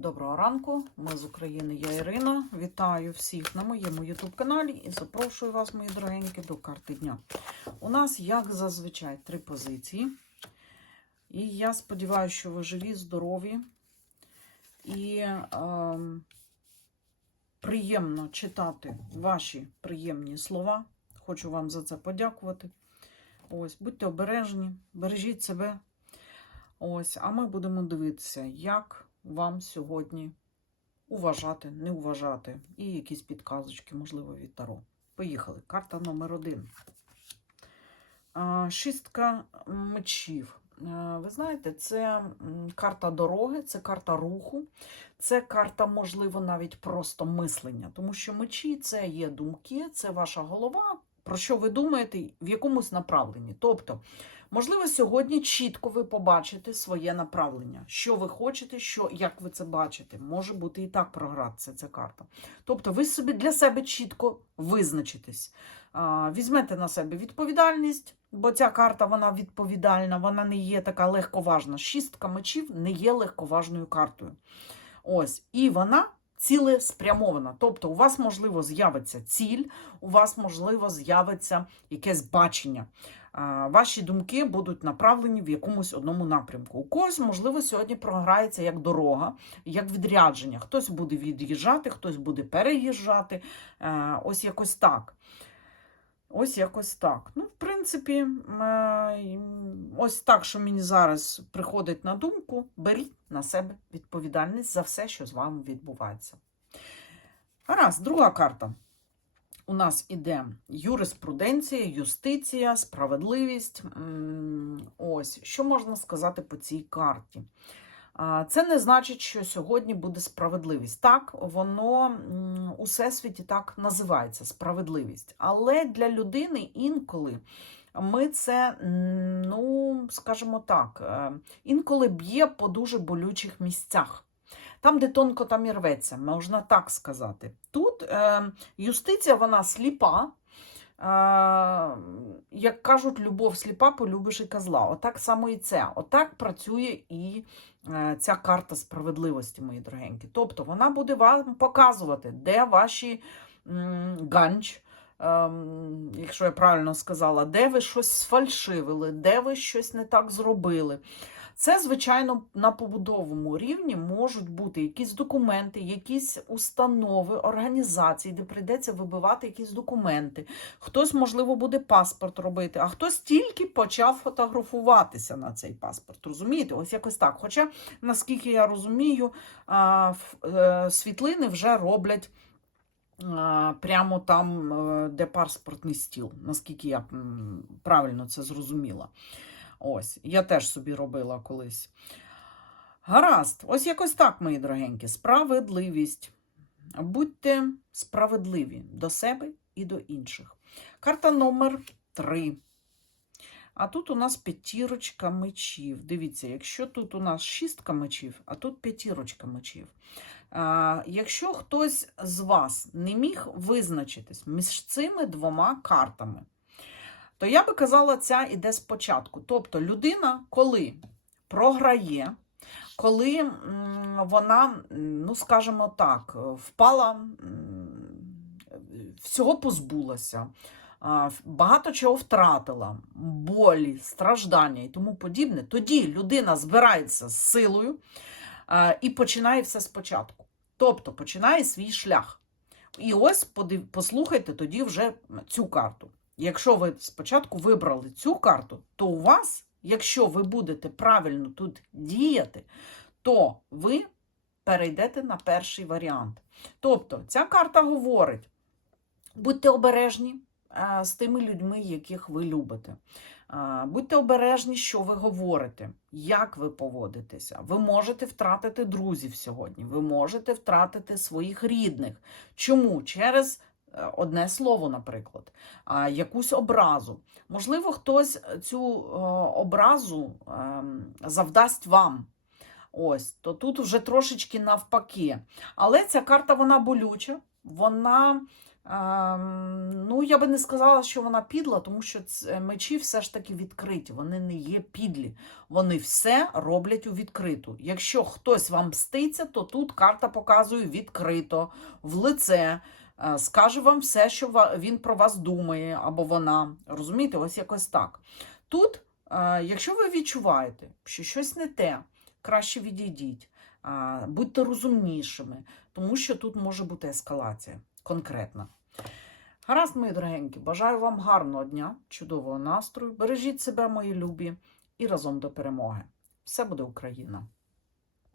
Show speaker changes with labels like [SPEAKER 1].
[SPEAKER 1] Доброго ранку, ми з України, я Ірина. Вітаю всіх на моєму YouTube каналі і запрошую вас, мої дорогенькі, до карти дня. У нас, як зазвичай, три позиції. І я сподіваюся, що ви живі, здорові і е, приємно читати ваші приємні слова. Хочу вам за це подякувати. Ось, будьте обережні, бережіть себе. Ось, а ми будемо дивитися, як вам сьогодні уважати, не уважати. І якісь підказочки, можливо, від Таро. Поїхали. Карта номер один. Шістка мечів. Ви знаєте, це карта дороги, це карта руху, це карта, можливо, навіть просто мислення. Тому що мечі це є думки, це ваша голова, про що ви думаєте в якомусь направленні. Тобто, Можливо, сьогодні чітко ви побачите своє направлення, що ви хочете, що, як ви це бачите. Може бути і так програтися ця карта. Тобто, ви собі для себе чітко визначитесь. Візьмете на себе відповідальність, бо ця карта вона відповідальна, вона не є така легковажна. Шістка мечів не є легковажною картою. Ось, і вона цілеспрямована. Тобто, у вас, можливо, з'явиться ціль, у вас, можливо, з'явиться якесь бачення. Ваші думки будуть направлені в якомусь одному напрямку. У когось, можливо, сьогодні програється як дорога, як відрядження. Хтось буде від'їжджати, хтось буде переїжджати. Е, Ось якось так. Ось якось так. Ну, в принципі, е, ось так, що мені зараз приходить на думку, беріть на себе відповідальність за все, що з вами відбувається. Гаразд, друга карта. У нас іде юриспруденція, юстиція, справедливість. Ось, що можна сказати по цій карті? Це не значить, що сьогодні буде справедливість. Так, воно у всесвіті так називається справедливість. Але для людини інколи ми це, ну, скажімо так, е, інколи б'є по дуже болючих місцях. Там, де тонко там і рветься, можна так сказати. Тут е, юстиція, вона сліпа. Як кажуть, любов сліпа, полюбиш і козла. Отак само і це. Отак працює і е, ця карта справедливості, мої дорогенькі. Тобто вона буде вам показувати, де ваші ганч, ем, якщо я правильно сказала, де ви щось сфальшивили, де ви щось не так зробили. Це, звичайно, на побудовому рівні можуть бути якісь документи, якісь установи, організації, де прийдеться вибивати якісь документи. Хтось, можливо, буде паспорт робити, а хтось тільки почав фотографуватися на цей паспорт. Розумієте? Ось якось так. Хоча, наскільки я розумію, е, світлини вже роблять. Прямо там, е, де паспортний стіл, наскільки я правильно це зрозуміла. Ось, я теж собі робила колись. Гаразд, ось якось так, мої дорогенькі. Справедливість. Будьте справедливі до себе і до інших. Карта номер 3. А тут у нас п'ятірочка мечів. Дивіться, якщо тут у нас шістка мечів, а тут п'ятірочка мечів. А, якщо хтось з вас не міг визначитись між цими двома картами, то я би казала, ця іде спочатку. Тобто людина, коли програє, коли вона, ну скажімо так, впала, всього позбулася, багато чого втратила, болі, страждання і тому подібне, тоді людина збирається з силою і починає все спочатку. Тобто починає свій шлях. І ось послухайте тоді вже цю карту. Якщо ви спочатку вибрали цю карту, то у вас, якщо ви будете правильно тут діяти, то ви перейдете на перший варіант. Тобто, ця карта говорить: будьте обережні е, з тими людьми, яких ви любите. Е, Будьте обережні, що ви говорите, як ви поводитеся. Ви можете втратити друзів сьогодні, ви можете втратити своїх рідних. Чому? Через одне слово, наприклад, якусь образу. Можливо, хтось цю е, образу ем, завдасть вам. Ось, то тут вже трошечки навпаки. Але ця карта вона болюча, вона Ем, ну, я би не сказала, що вона підла, тому що мечі все ж таки відкриті. Вони не є підлі. Вони все роблять у відкриту. Якщо хтось вам мститься, то тут карта показує відкрито, в лице. Е, Скаже вам все, що він про вас думає, або вона. Розумієте, ось якось так. Тут, е, якщо ви відчуваєте, що щось не те, краще відійдіть, будьте розумнішими, тому що тут може бути ескалація конкретна. Гаразд, мої дорогенькі, бажаю вам гарного дня, чудового настрою. Бережіть себе, мої любі, і разом до перемоги. Все буде Україна!